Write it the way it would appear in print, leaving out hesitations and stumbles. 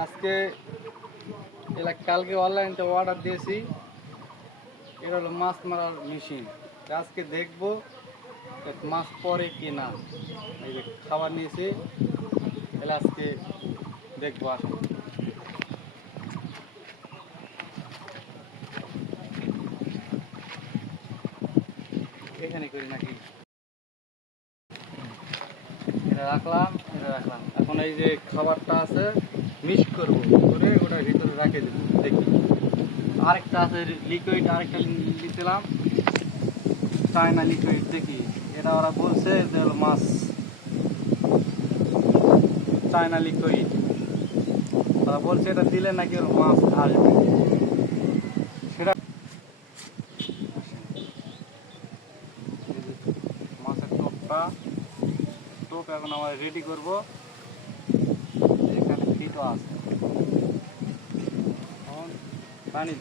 আজকে কালকে অনলাইনতে অর্ডার দিয়েছি। এটা হলো মাছ মারার মেশিন। আজকে দেখবো মাছ পড়ে কি না। এই যে খাবার নিয়েছি, তাহলে আজকে দেখবো। আসুন এখানে করি নাকি, এটা রাখলাম। এখন এই যে খাবারটা আছে মিক্স করবো, করে ওটার ভিতরে রাখে দেবো। দেখি আরেকটা আছে লিকুইড, আরেকটা দিয়েছিলাম চায়না লিকুইড। দেখি এটা ওরা বলছে যে মাছ চায়না লিকুইড, ওরা বলছে এটা দিলে নাকি ওর মাছ আসবে। সেটা মাছের টোপ এখন আমরা রেডি করব। এখানে ফিটও আছে, পানি